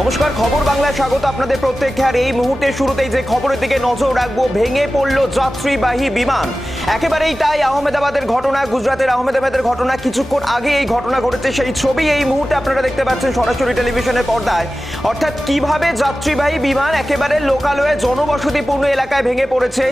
নমস্কার, খবর বাংলায় স্বাগত আপনাদের প্রত্যেককে। আর এই মুহূর্তে শুরুতেই যে খবরের দিকে নজর রাখব, ভেঙে পড়ল যাত্রীবাহী বিমান। একেবারেই তাই আহমেদাবাদের ঘটনা গুজরাটের আহমেদাবাদের ঘটনা। কিছুক্ষণ আগে এই ঘটনা ঘটেছে, সেই ছবি এই মুহূর্তে আপনারা দেখতে পাচ্ছেন সরাসরি টেলিভিশনের পর্দায়। অর্থাৎ কীভাবে যাত্রীবাহী বিমান একেবারে লোকালয়ে, জনবসতিপূর্ণ এলাকায় ভেঙে পড়েছে,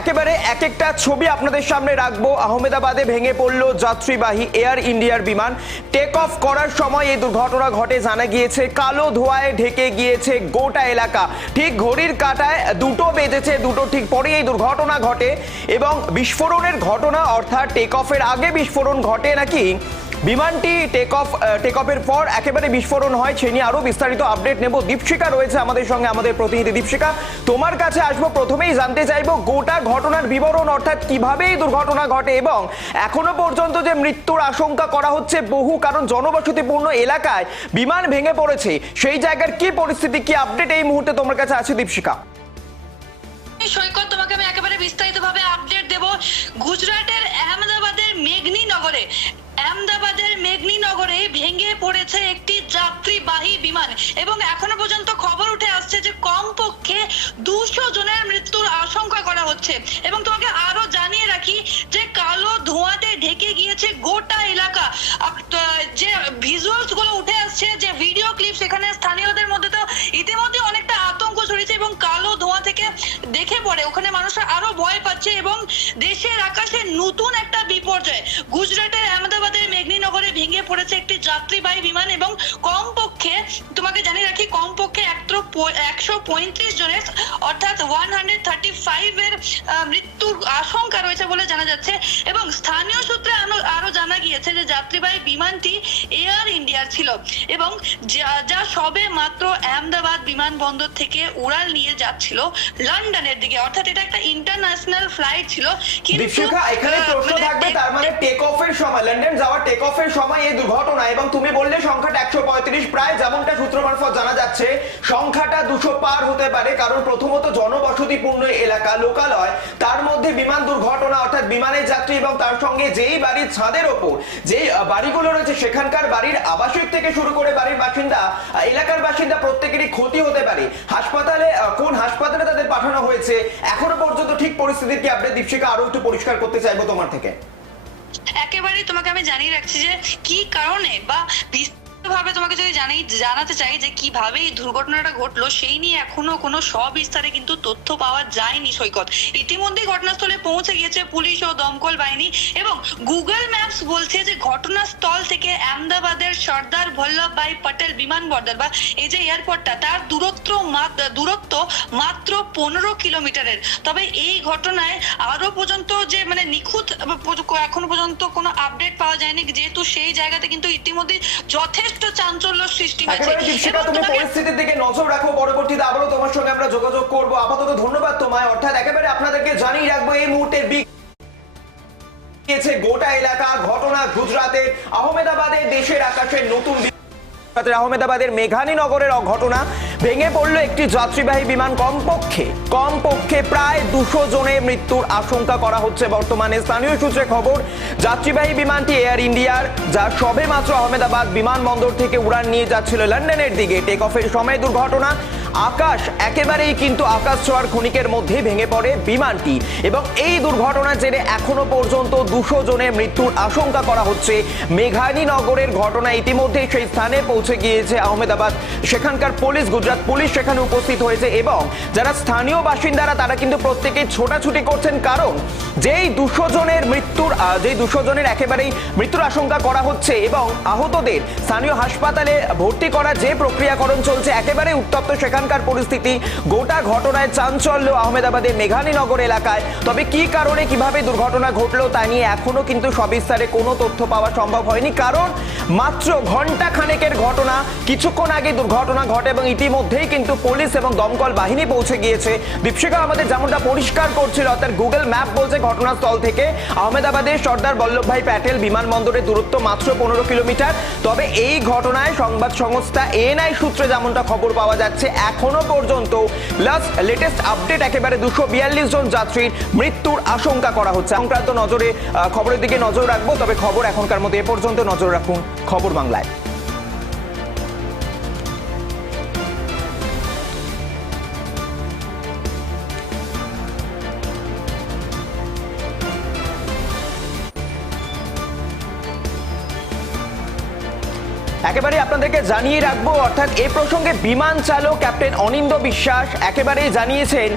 একেবারে এক একটা ছবি আপনাদের সামনে রাখব। আহমেদাবাদে ভেঙে পড়ল যাত্রীবাহী এয়ার ইন্ডিয়ার বিমান। টেক অফ করার সময় এই দুর্ঘটনা ঘটে, জানা গিয়েছে কালো ধোঁয়ায় ঢেকে গিয়েছে গোটা এলাকা। ঠিক ঘড়ির কাটায় দুটো বেজেছে, দুটো ঠিক পরে এই দুর্ঘটনা ঘটে এবং বিস্ফোরণের ঘটনা, অর্থাৎ টেক অফের আগে বিস্ফোরণ ঘটে নাকি? বিমানটি টেক অফ টেক অফের পর একেবারে বিস্ফোরণ হয়, সে নিয়ে আরও বিস্তারিত আপডেট নেব। দীপশিকা রয়েছে আমাদের সঙ্গে, আমাদের প্রতিনিধি দীপশিকা তোমার কাছে আসব, প্রথমেই জানতে চাইব গোটা ঘটনার বিবরণ, অর্থাৎ কীভাবে এই দুর্ঘটনা ঘটে এবং এখনও পর্যন্ত যে মৃত্যুর আশঙ্কা করা হচ্ছে, বহু কারণ জনবসতিপূর্ণ এলাকায় বিমান ভেঙে পড়েছে। সেই জায়গার কি পরিস্থিতি, কি আপডেট এই মুহূর্তে তোমার কাছে আছে দীপশিকা সৈকত, তোমাকে আমি একেবারে বিস্তারিতভাবে আপডেট দেব। গুজরাটের আহমেদাবাদের মেঘনি নগরে আহমেদাবাদের মেঘনি নগরে ভেঙে পড়েছে একটি যাত্রীবাহী বিমান এবং এখনও পর্যন্ত খবর উঠে আসছে যে কমপক্ষে দুশো জনের মৃত্যুর আশঙ্কা করা হচ্ছে। এবং তোমাকে আরও জানিয়ে রাখি যে কালো ধোঁয়াতে ঢেকে গিয়েছে গোটা এলাকা। যে ভিজুয়ালসগুলো উঠে আসছে, যে ভিডিও ক্লিপ সেখানে স্থানীয়দের মধ্যে তো ইতিমধ্যে অনেকটা আতঙ্ক ছড়িয়েছে এবং কালো ধোঁয়া থেকে দেখে পড়ে। ওখানে মানুষরা আরও ভয় পাচ্ছে এবং দেশের আকাশে নতুন একটা বিপর্যয়। গুজরাটের ভেঙে পড়েছে একটি যাত্রীবাহী বিমান এবং কমপক্ষে তোমাকে জানিয়ে রাখি কমপক্ষে একশো পঁয়ত্রিশ জনের অর্থাৎ ওয়ান হান্ড্রেড থার্টি ফাইভ এর মৃত্যুর আশঙ্কা রয়েছে বলে জানা যাচ্ছে। এবং স্থানীয় সূত্রে আরো- জানা গিয়েছে যে যাত্রীবাহী বিমানটি এয়ার ইন্ডিয়ার ছিল। এবং যা- যা সবে মাত্র আহমেদাবাদ বিমানবন্দর থেকে উড়াল নিয়ে যাচ্ছিল লন্ডনের দিকে। অর্থাৎ এটা একটা ইন্টারন্যাশনাল ফ্লাইট ছিল। কিন্তু এখানে প্রশ্ন মানে থাকবে টেক অফের সময় লন্ডন যাওয়ার টেক অফের সময় এই দুর্ঘটনা, এবং তুমি বললে সংখ্যাটা একশো পঁয়ত্রিশ, প্রায় যেমনটা সূত্র মারফত জানা যাচ্ছে, সংখ্যাটা দুশো পার হতে পারে, কারণ প্রথমত জনবসতিপূর্ণ এলাকা, লোকালয়, তার মধ্যে বিমান দুর্ঘটনা, অর্থাৎ বিমানের যাত্রী এবং তার সঙ্গে যেই বাড়ির ছাদের ওপর যে বাড়িগুলো রয়েছে, সেখানকার বাড়ির আবাসিক থেকে শুরু করে বাড়ির বাসিন্দা এলাকার বাসিন্দা প্রত্যেকেরই ক্ষতি হতে পারে। হাসপাতালে কোন হাসপাতালে তাদের পাঠানো হয়েছে, এখনও পর্যন্ত ঠিক পরিস্থিতির কি আপনি দীপশিকা আরও একটু পরিষ্কার করতে চাইব তোমার থেকে। একেবারেই তোমাকে আমি জানিয়ে রাখছি যে কি কারণে বা ভাবে তোমাকে যদি জানাই জানাতে চাই যে কীভাবে এই দুর্ঘটনাটা ঘটলো, সেই নিয়ে এখনও কোনো সবিস্তারে কিন্তু তথ্য পাওয়া যায়নি সৈকত। ইতিমধ্যে ঘটনাস্থলে পৌঁছে গিয়েছে পুলিশ ও দমকল বাহিনী এবং গুগল ম্যাপস বলছে যে ঘটনাস্থল থেকে আহমেদাবাদের সর্দার বল্লভভাই পটেল বিমানবন্দর বা এই যে এয়ারপোর্টটা, তার দূরত্ব দূরত্ব মাত্র পনেরো কিলোমিটারের। তবে এই ঘটনায় আরও পর্যন্ত যে মানে নিখুঁত এখনও পর্যন্ত কোনো আপডেট পাওয়া যায়নি, যেহেতু সেই জায়গাতে কিন্তু ইতিমধ্যে যথেষ্ট চাঞ্চল্য সৃষ্টি হয়েছে। দীপশিখা তুমি পরিস্থিতির দিকে নজর রাখো পরবর্তীতে আবারও তোমার সঙ্গে আমরা যোগাযোগ করব। আপাতত ধন্যবাদ তোমায়। অর্থাৎ একেবারে আপনাদেরকে জানিয়ে রাখব এই মুহূর্তে গোটা এলাকা ঘটনা গুজরাতের আহমেদাবাদে দেশের আকাশে নতুন গুজরাতের আহমেদাবাদের মেঘানী নগরের ঘটনা ভেঙে পড়ল একটি যাত্রীবাহী বিমান কমপক্ষে। কমপক্ষে প্রায় দুশো জনের মৃত্যুর আশঙ্কা করা হচ্ছে বর্তমানে। স্থানীয় সূত্রে খবর, যাত্রীবাহী বিমানটি এয়ার ইন্ডিয়ার, যা সবে মাত্র আহমেদাবাদ বিমানবন্দর থেকে উড়ান নিয়ে যাচ্ছিল লন্ডনের দিকে। টেক অফের সময় দুর্ঘটনা আকাশ একেবারেই কিন্তু আকাশ ছোঁয়ার ক্ষণিকের মধ্যে ভেঙে পড়ে বিমানটি। এবং এই দুর্ঘটনার জেরে এখনও পর্যন্ত দুশো জনের মৃত্যুর আশঙ্কা করা হচ্ছে। মেঘানী নগরের ঘটনা ইতিমধ্যে সেই স্থানে পৌঁছে গিয়েছে আহমেদাবাদ। সেখানকার পুলিশ, গুজরাট পুলিশ সেখানে উপস্থিত হয়েছে এবং যারা স্থানীয় বাসিন্দারা, তারা কিন্তু প্রত্যেকেই ছোটাছুটি করছেন। কারণ যেই দুশো জনের মৃত্যুর যেই দুশো জনের একেবারেই মৃত্যুর আশঙ্কা করা হচ্ছে এবং আহতদের স্থানীয় হাসপাতালে ভর্তি করার যে প্রক্রিয়াকরণ চলছে একেবারে উত্তপ্ত সেখানকার পরিস্থিতি, গোটা ঘটনায় চাঞ্চল্য আহমেদাবাদের মেঘানীনগর এলাকায়। তবে কি কারণে, কীভাবে দুর্ঘটনা ঘটলো তা নিয়ে এখনও কিন্তু সবিস্তারে কোনো তথ্য পাওয়া সম্ভব হয়নি। কারণ মাত্র ঘণ্টা খানেকের ঘটনা, কিছুক্ষণ আগে দুর্ঘটনা ঘটে এবং ইতিমধ্যেই কিন্তু পুলিশ এবং দমকল বাহিনী পৌঁছে গিয়েছে। দীপশিকা আমাদের যেমনটা পরিষ্কার করছিল, অর্থাৎ গুগল ম্যাপ বলছে ঘটনাস্থল থেকে আহমেদাবাদের সর্দার বল্লভভাই প্যাটেল বিমানবন্দরের দূরত্ব মাত্র পনেরো কিলোমিটার। তবে এই ঘটনায় সংবাদ সংস্থা এএনআই সূত্রে যেমনটা খবর পাওয়া যাচ্ছে এখনও পর্যন্ত। লাস্ট লেটেস্ট আপডেট একেবারে দুশো বিয়াল্লিশ জন যাত্রীর মৃত্যুর আশঙ্কা করা হচ্ছে। সংক্রান্ত নজরে খবরের দিকে নজর রাখব, তবে খবর এখনকার মধ্যে এ পর্যন্ত নজর রাখুন খবর বাংলায়। আপনাদেরকে জানিয়ে রাখব, অর্থাৎ এ প্রসঙ্গে বিমান চালক ক্যাপ্টেন অনিন্দ বিশ্বাস একেবারেই জানিয়েছেন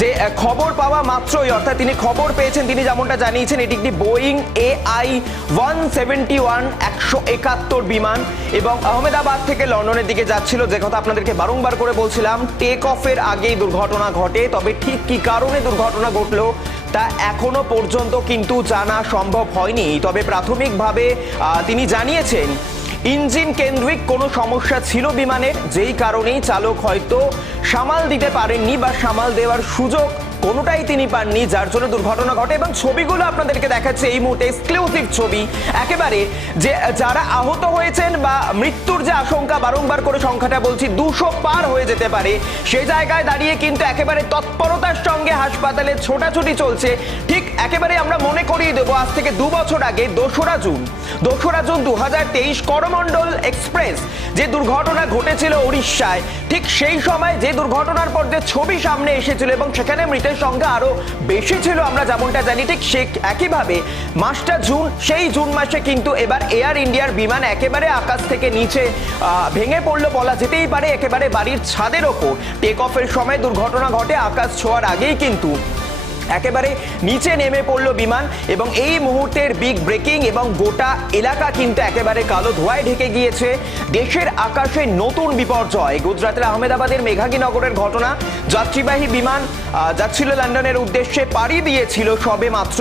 যে খবর পাওয়া মাত্রই, অর্থাৎ তিনি খবর পেয়েছেন, তিনি যেমনটা জানিয়েছেন, এটি একটি Boeing A I one seventy one একশো একাত্তর বিমান এবং আহমেদাবাদ থেকে লন্ডনের দিকে যাচ্ছিল। যে কথা আপনাদেরকে বারংবার করে বলছিলাম টেক অফের আগেই দুর্ঘটনা ঘটে, তবে ঠিক কি কারণে দুর্ঘটনা ঘটলো তা এখনও পর্যন্ত কিন্তু জানা সম্ভব হয়নি। তবে প্রাথমিকভাবে তিনি জানিয়েছেন ইঞ্জিন কেন্দ্রিক কোনো সমস্যা ছিল বিমানের? যেই কারণেই চালক হয়তো সামাল দিতে পারেননি বা সামাল দেওয়ার সুযোগ কোনোটাই তিনি পাননি, যার জন্য দুর্ঘটনা ঘটে এবং ছবিগুলো আপনাদেরকে দেখাচ্ছে এই মুহূর্তে এক্সক্লুসিভ ছবি। একেবারে যে, যারা আহত হয়েছেন বা মৃত্যুর যে আশঙ্কা বারংবার করে সংখ্যাটা বলছি, দুশো পার হয়ে যেতে পারে। সেই জায়গায় দাঁড়িয়ে কিন্তু একেবারে তৎপরতার সঙ্গে হাসপাতালে ছোটাছুটি চলছে। ঠিক একেবারে আমরা মনে করিয়ে দেবো, আজ থেকে দু বছর আগে দোসরা জুন। দোসরা জুন দু হাজার তেইশ করমণ্ডল এক্সপ্রেস যে দুর্ঘটনা ঘটেছিল উড়িষ্যায় ঠিক সেই সময় যে দুর্ঘটনার পর যে ছবি সামনে এসেছিল এবং সেখানে মৃতের সংখ্যা আরও বেশি ছিল, আমরা যেমনটা জানি ঠিক সে একইভাবে মাসটা জুন, সেই জুন মাসে কিন্তু এবার এয়ার ইন্ডিয়ার বিমান একেবারে আকাশ থেকে নিচে ভেঙে পড়ল বলা যেতেই পারে, একেবারে বাড়ির ছাদের ওপর। টেক অফের সময় দুর্ঘটনা ঘটে আকাশ ছোঁয়ার আগেই কিন্তু। একেবারে নিচে নেমে পড়ল বিমান এবং এই মুহূর্তের বিগ ব্রেকিং এবং গোটা এলাকা কিন্তু একেবারে কালো ধোঁয়ায় ঢেকে গিয়েছে। দেশের আকাশে নতুন বিপর্যয়। গুজরাতের আহমেদাবাদের মেঘাগীনগরের ঘটনা, যাত্রীবাহী বিমান যাচ্ছিল লন্ডনের উদ্দেশ্যে পাড়ি দিয়েছিল সবে মাত্র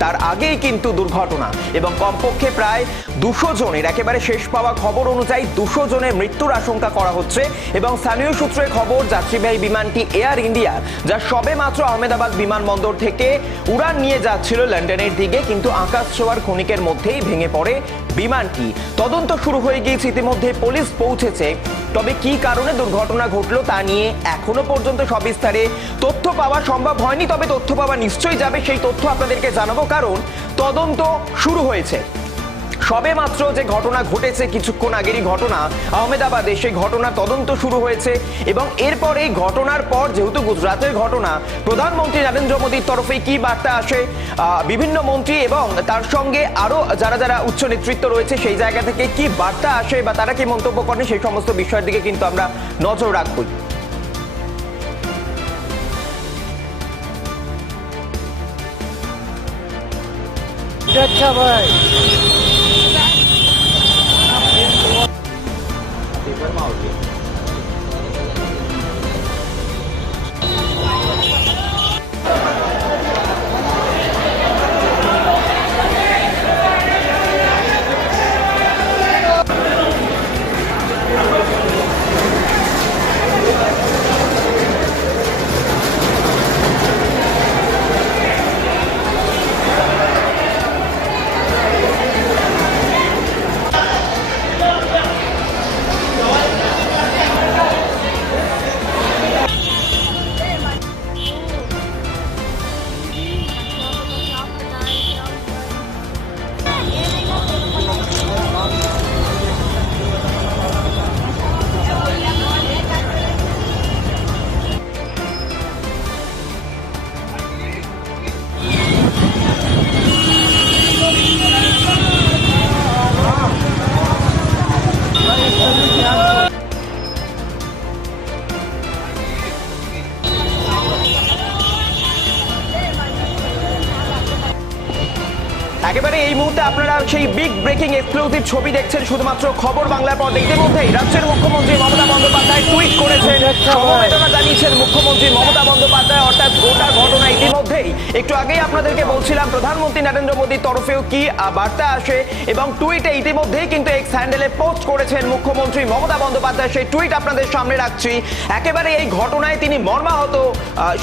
তার আগেই কিন্তু দুর্ঘটনা এবং কমপক্ষে প্রায় দুশো জনের, একেবারে শেষ পাওয়া খবর অনুযায়ী দুশো জনের মৃত্যুর আশঙ্কা করা হচ্ছে এবং স্থানীয় সূত্রে খবর যাত্রীবাহী বিমানটি এয়ার ইন্ডিয়া যা সবে মাত্র আহমেদাবাদ বিমানবন্দর থেকে উড়ান নিয়ে যাচ্ছিল লন্ডনের দিকে, কিন্তু আকাশ ছোঁয়ার ক্ষণিকের মধ্যেই ভেঙে পড়ে বিমানটি। তদন্ত শুরু হয়ে গিয়েছে ইতিমধ্যে পুলিশ পৌঁছেছে। তবে কি কারণে দুর্ঘটনা ঘটলো তা নিয়ে এখনও পর্যন্ত সবিস্তারে তথ্য পাওয়া সম্ভব হয়নি, তবে তথ্য পাওয়া নিশ্চয়ই যাবে, সেই তথ্য আপনাদেরকে জানাব, কারণ তদন্ত শুরু হয়েছে। সবে মাত্র যে ঘটনা ঘটেছে, কিছুক্ষণ আগেরই ঘটনা, আহমেদাবাদে সেই ঘটনা তদন্ত শুরু হয়েছে এবং এরপর এই ঘটনার পর যেহেতু গুজরাটের ঘটনা, প্রধানমন্ত্রী নরেন্দ্র মোদীর তরফে কি বার্তা আসে? বিভিন্ন মন্ত্রী এবং তার সঙ্গে আরও যারা যারা উচ্চ নেতৃত্ব রয়েছে, সেই জায়গা থেকে কি বার্তা আসে বা তারা কি মন্তব্য করেন, সেই সমস্ত বিষয়ের দিকে কিন্তু আমরা নজর রাখবই আচ্ছা ভাই। সেই বিগ ব্রেকিং এক্সক্লুসিভ ছবি দেখছেন শুধুমাত্র খবর বাংলার পর ইতিমধ্যেই রাজ্যের মুখ্যমন্ত্রী মমতা বন্দ্যোপাধ্যায় টুইট করেছেন। সমবেদনা জানিয়েছেন মুখ্যমন্ত্রী মমতা বন্দ্যোপাধ্যায়, অর্থাৎ গোটা ঘটনা ইতিমধ্যেই। একটু আগেই আপনাদেরকে বলছিলাম, প্রধানমন্ত্রী নরেন্দ্র মোদীর তরফেও কি বার্তা আসে? এবং টুইটে ইতিমধ্যেই কিন্তু এক্স হ্যান্ডেলে পোস্ট করেছেন মুখ্যমন্ত্রী মমতা বন্দ্যোপাধ্যায়। সেই টুইট আপনাদের সামনে রাখছি। একেবারে এই ঘটনায় তিনি মর্মাহত।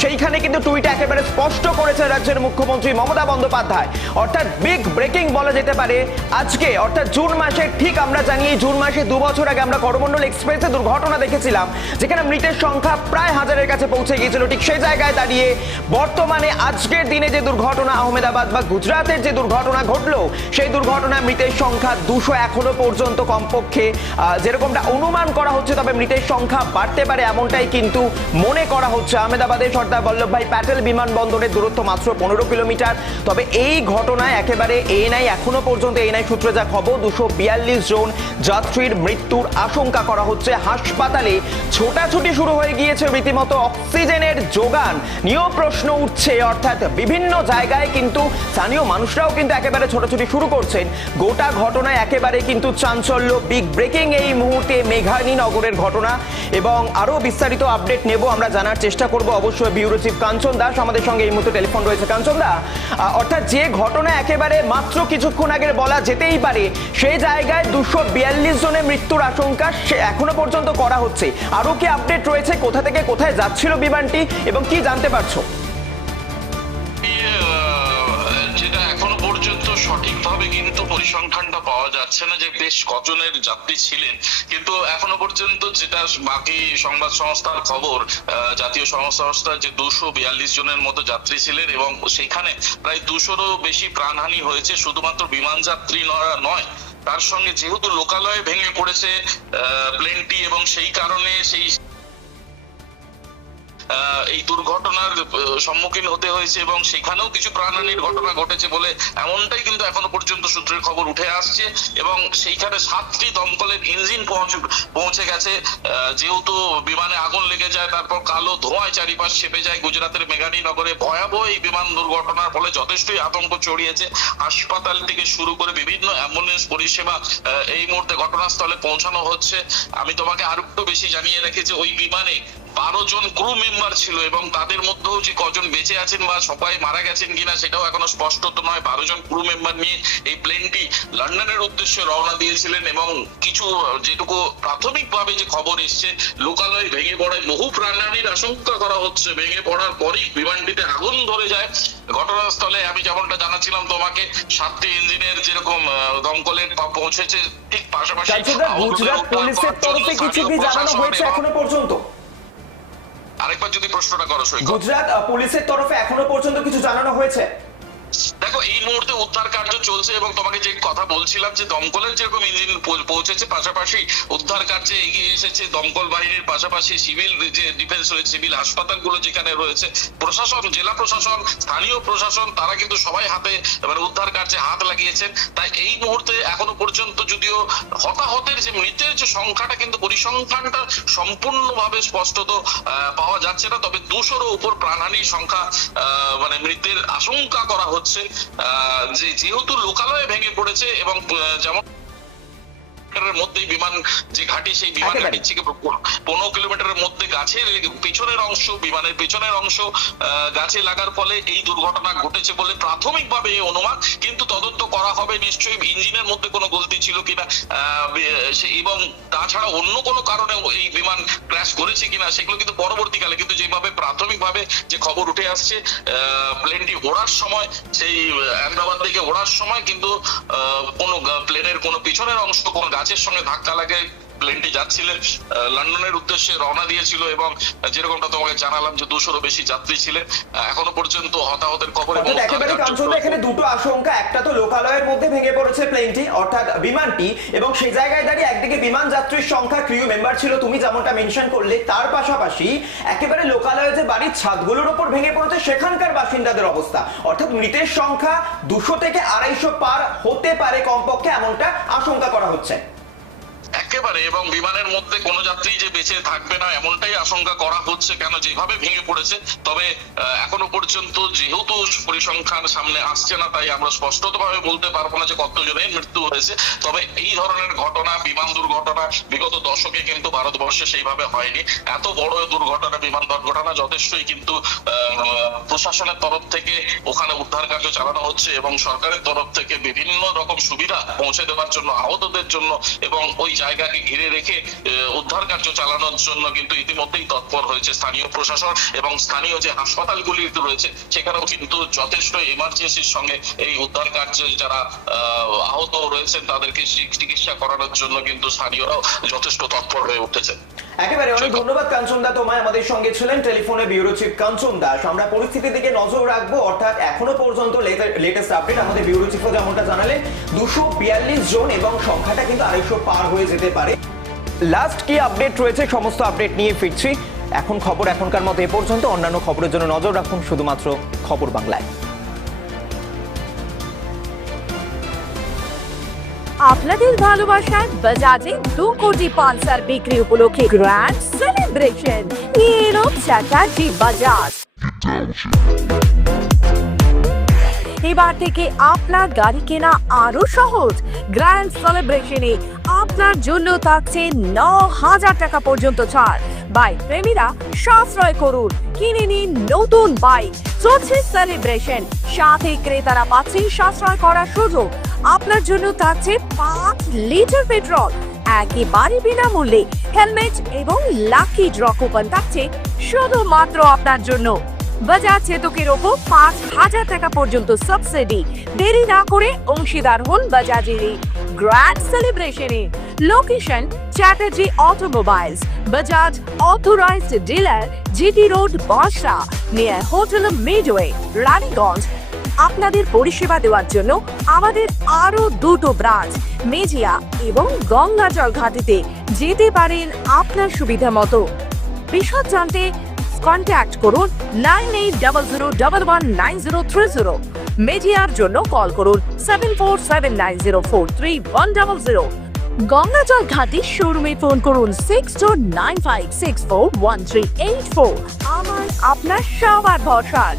সেইখানে কিন্তু টুইটে একেবারে স্পষ্ট করেছেন রাজ্যের মুখ্যমন্ত্রী মমতা বন্দ্যোপাধ্যায়। অর্থাৎ বিগ ব্রেকিং বলা যেতে পারে। আজকে, অর্থাৎ জুন মাসে ঠিক আমরা জানি জুন মাসে দু বছর আগে আমরা করমণ্ডল এক্সপ্রেসে দুর্ঘটনা দেখেছিলাম, যেখানে মৃতের সংখ্যা প্রায় হাজারের কাছে পৌঁছে গিয়েছিল। ঠিক সেই জায়গায় দাঁড়িয়ে বর্তমানে আজকের দিনে যে দুর্ঘটনা, আহমেদাবাদ বা গুজরাতের যে দুর্ঘটনা ঘটলো, সেই দুর্ঘটনায় মৃতের সংখ্যা দুশো এখনও পর্যন্ত কমপক্ষে যেরকমটা অনুমান করা হচ্ছে, তবে মৃতের সংখ্যা বাড়তে পারে এমনটাই কিন্তু মনে করা হচ্ছে। আহমেদাবাদের সর্দার বল্লভভাই প্যাটেল বিমানবন্দরের দূরত্ব মাত্র পনেরো কিলোমিটার। তবে এই ঘটনায় একেবারে এএনআই এখনও পর্যন্ত এনআই সূত্রে যা খবর, দুশো বিয়াল্লিশ জন যাত্রীর মৃত্যুর আশঙ্কা করা হচ্ছে। হাসপাতালে ছোটাছুটি শুরু হয়ে গিয়েছে রীতিমতো। অক্সিজেনের যোগান নিয়েও প্রশ্ন উঠছে। অর্থাৎ বিভিন্ন জায়গায় কিন্তু স্থানীয় মানুষরাও কিন্তু একেবারে ছোটাছুটি শুরু করছেন। গোটা ঘটনায় একেবারে কিন্তু চাঞ্চল্য। বিগ ব্রেকিং এই মুহূর্তে মেঘানী নগরের ঘটনা। এবং আরও বিস্তারিত আপডেট নেব, আমরা জানার চেষ্টা করব। অবশ্যই ব্যুরো চিফ কাঞ্চন দাস আমাদের সঙ্গে এই মুহূর্তে টেলিফোন রয়েছে। কাঞ্চন দা অর্থাৎ যে ঘটনা একেবারে মাত্র কিছুক্ষণ আগে বলা যেতেই পারে, সে জায়গায় দুশো বিয়াল্লিশ জনের মৃত্যুর আশঙ্কা এখনও পর্যন্ত করা হচ্ছে। আরও কি আপডেট রয়েছে? কোথা থেকে কোথায় যাচ্ছিল বিমানটি? এবং কি জানতে পারছ? সঠিকভাবে কিন্তু পরিসংখ্যানটা পাওয়া যাচ্ছে না যে বেশ কজনের যাত্রী ছিলেন। কিন্তু এখনও পর্যন্ত যেটা বাকি সংবাদ সংস্থার খবর জাতীয় সংবাদ সংস্থার যে দুশো বিয়াল্লিশ জনের মতো যাত্রী ছিলেন এবং সেখানে প্রায় দুশোরও বেশি প্রাণহানি হয়েছে, শুধুমাত্র বিমান যাত্রী নয় তার সঙ্গে যেহেতু লোকালয়ে ভেঙে পড়েছে প্লেনটি এবং সেই কারণে সেই এই দুর্ঘটনার সম্মুখীন হতে হয়েছে এবং সেখানেও কিছু প্রাণহানির ঘটনা ঘটেছে বলে এমনটাই কিন্তু এখনও পর্যন্ত সূত্রের খবর উঠে আসছে এবং সেইখানে সাতটি দমকলের ইঞ্জিন পৌঁছে গেছে। যেহেতু বিমানে আগুন লেগে যায়, তারপর কালো ধোঁয়ায় চারিপাশ চেপে যায়। গুজরাতের মেঘানী নগরে ভয়াবহ এই বিমান দুর্ঘটনার ফলে যথেষ্টই আতঙ্ক ছড়িয়েছে। হাসপাতাল থেকে শুরু করে বিভিন্ন অ্যাম্বুলেন্স পরিষেবা এই মুহূর্তে ঘটনাস্থলে পৌঁছানো হচ্ছে। আমি তোমাকে আরও একটু বেশি জানিয়ে রেখেছি, ওই বিমানে বারো জন ক্রু মেম্বার ছিল এবং তাদের মধ্যেও যে কজন বেঁচে আছেন বা সবাই মারা গেছেন কিনা সেটাও এখনও স্পষ্ট তো নয়। বারো জন ক্রু মেম্বার নিয়ে এই প্লেনটি লন্ডনের উদ্দেশ্যে রওনা দিয়েছিলেন এবং কিছু যেটুকু প্রাথমিকভাবে যে খবর এসছে লোকালয়ে ভেঙে পড়ায় বহু প্রাণহানির আশঙ্কা করা হচ্ছে। ভেঙে পড়ার পরই বিমানটিতে আগুন ধরে যায়। ঘটনাস্থলে আমি যেমনটা জানাচ্ছিলাম তোমাকে সাতটি ইঞ্জিনের যেরকম দমকলের পৌঁছেছে ঠিক পাশাপাশি গুজরাট পুলিশের তরফে কিছু কি জানানো হয়েছে এখনও পর্যন্ত? আরেকবার যদি প্রশ্নটা করো গুজরাট পুলিশের তরফে এখনও পর্যন্ত কিছু জানানো হয়েছে? দেখো, এই মুহূর্তে উদ্ধার কার্য চলছে এবং তোমাকে যে কথা বলছিলাম যে দমকলের যেরকম ইঞ্জিন পৌঁছেছে, পাশাপাশি উদ্ধার কার্যে এগিয়ে এসেছে দমকল বাহিনীর, পাশাপাশি সিভিল যে ডিফেন্স রয়েছে সিভিল হাসপাতালগুলো যেখানে রয়েছে, প্রশাসন, জেলা প্রশাসন, স্থানীয় প্রশাসন, তারা কিন্তু সবাই হাতে মানে উদ্ধার কার্যে হাত লাগিয়েছেন। তাই এই মুহূর্তে এখনও পর্যন্ত যদিও হতাহতের যে মৃতের যে সংখ্যাটা কিন্তু পরিসংখ্যানটা সম্পূর্ণভাবে স্পষ্টত পাওয়া যাচ্ছে না। তবে দুশোরও উপর প্রাণহানির সংখ্যা মানে মৃতের আশঙ্কা করা হচ্ছে। যেহেতু লোকালয়ে ভেঙে পড়েছে এবং যেমন কিলোমিটারের মধ্যেই বিমান যে ঘাঁটি সেই বিমান। ঘাঁটির থেকে পনেরো কিলোমিটারের মধ্যে গাছের পিছনের অংশ বিমানের পিছনের অংশ গাছে লাগার ফলে এই দুর্ঘটনা ঘটেছে বলে প্রাথমিকভাবে এই অনুমান কিন্তু তদন্ত করা হবে নিশ্চয়ই ইঞ্জিনের মধ্যে কোনো গলতি ছিল কিনা এবং তাছাড়া অন্য কোনো কারণে এই বিমান ক্র্যাশ করেছে কিনা সেগুলো কিন্তু পরবর্তীকালে কিন্তু যেভাবে প্রাথমিকভাবে যে খবর উঠে আসছে আহ, প্লেনটি ওড়ার সময় সেই আহমেদাবাদ থেকে ওড়ার সময় কিন্তু আহ, কোনো প্লেনের কোনো পিছনের অংশ কোনো গাছের সঙ্গে ধাক্কা লাগে প্লেনটি যাচ্ছিলেন। লন্ডনের উদ্দেশ্যে রওনা দিয়েছিল এবং যেরকমটা তোমাকে জানালাম যে দুশোরও বেশি যাত্রী ছিলেন এখনও পর্যন্ত হতাহতের খবর এখানে দুটো আশঙ্কা। একটা তো লোকালয়ের মধ্যে ভেঙে পড়েছে প্লেনটি অর্থাৎ বিমানটি এবং সেই জায়গায় দাঁড়িয়ে একদিকে বিমান যাত্রীর সংখ্যা ক্রিউ মেম্বার ছিল তুমি যেমনটা মেনশন করলে তার পাশাপাশি একেবারে লোকালয়ে যে বাড়ির ছাদগুলোর উপর ভেঙে পড়েছে সেখানকার বাসিন্দাদের অবস্থা। অর্থাৎ মৃতের সংখ্যা দুশো থেকে আড়াইশো পার হতে পারে কমপক্ষে এমনটা আশঙ্কা করা হচ্ছে। একেবারে এবং বিমানের মধ্যে কোনো যাত্রী যে বেঁচে থাকবে না এমনটাই আশঙ্কা করা হচ্ছে কেন যেভাবে ভেঙে পড়েছে। তবে এখনও পর্যন্ত যেহেতু পরিসংখ্যান সামনে আসছে না, তাই আমরা স্পষ্টতভাবে বলতে পারব না যে কতজনের মৃত্যু হয়েছে। তবে এই ধরনের ঘটনা, বিমান দুর্ঘটনা, বিগত দশকে কিন্তু ভারতবর্ষে সেইভাবে হয়নি। এত বড় দুর্ঘটনা, বিমান দুর্ঘটনা যথেষ্টই কিন্তু প্রশাসনের তরফ থেকে ওখানে উদ্ধার কার্য চালানো হচ্ছে এবং সরকারের তরফ থেকে বিভিন্ন রকম সুবিধা পৌঁছে দেওয়ার জন্য, আহতদের জন্য এবং ওই জায়গাকে ঘিরে রেখে উদ্ধার কার্য চালানোর জন্য কিন্তু ইতিমধ্যেই তৎপর হয়েছে স্থানীয় প্রশাসন এবং স্থানীয় যে হাসপাতালগুলি রয়েছে সেখানেও কিন্তু যথেষ্ট এমার্জেন্সির সঙ্গে এই উদ্ধার কার্যে যারা আহ, আহত রয়েছেন তাদেরকে চিকিৎসা করানোর জন্য কিন্তু স্থানীয়রাও যথেষ্ট তৎপর হয়ে উঠেছে একেবারে অনেক ধন্যবাদ কাঞ্চন দা তোমায় আমাদের সঙ্গে ছিলেন টেলিফোনে ব্যুরো চিফ কাঞ্চন দাস আমরা পরিস্থিতির দিকে নজর রাখব। অর্থাৎ এখনও পর্যন্ত লেটেস্ট আপডেট আমাদের ব্যুরো চিফও যেমনটা জানালেন দুশো বিয়াল্লিশ জন এবং সংখ্যাটা কিন্তু আড়াইশো পার হয়ে যেতে পারে। লাস্ট কি আপডেট রয়েছে? সমস্ত আপডেট নিয়ে ফিরছি। এখন খবর এখনকার মতো এ পর্যন্ত। অন্যান্য খবরের জন্য নজর রাখুন শুধুমাত্র খবর বাংলায়। আপনাদের ভালোবাসার বাজাজে দু কোটি পালসার বিক্রি উপলক্ষে গ্র্যান্ড সেলিব্রেশন নিয়ে চ্যাটার্জি বাজাজ। এবার থেকে আপনার গাড়ি কেনা আরও সহজ। গ্র্যান্ড সেলিব্রেশনে আপনার জন্য থাকছে ন হাজার টাকা পর্যন্ত ছাড়। বাইক প্রেমীরা সাশ্রয় করুন, কিনে নিন নতুন বাইক চলছে সেলিব্রেশন সাথে ক্রেতারা পাচ্ছেন সাশ্রয় করার সুযোগ। আপনার জন্য থাকছে পাঁচ লিটার পেট্রোল। একেবারে বিনামূল্যে। হেলমেট এবং লাকি ড্র কুপন থাকছে শুধুমাত্র আপনার জন্য। বাজাজ চেতকের ওপর পাঁচ হাজার টাকা পর্যন্ত সাবসিডি দেরি না করে অংশীদার হন বাজাজের grand সেলিব্রেশনে location Chatterjee automobiles Bajaj authorised dealer G T road বাসা নিয়ার হোটেল মিডওয়ে রানীগঞ্জ আপনাদের পরিষেবা দেওয়ার জন্য আমাদের আরও দুটো ব্রাঞ্চ মেজিয়া এবং গঙ্গাজল ঘাটিতে যেতে পারেন আপনার সুবিধা মতো। বিশদ জানতে কন্ট্যাক্ট করুন nine eight double zero double one nine zero three zero. Magyar জন্য কল করুন seven four seven nine zero four three one double zero Gangajalghati শোরুমে ফোন করুন six two nine five six four one three eight four আমার, আপনার সবার ভরসার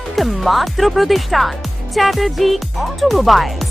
একমাত্র প্রতিষ্ঠান চ্যাটার্জি অটোমোবাইলস।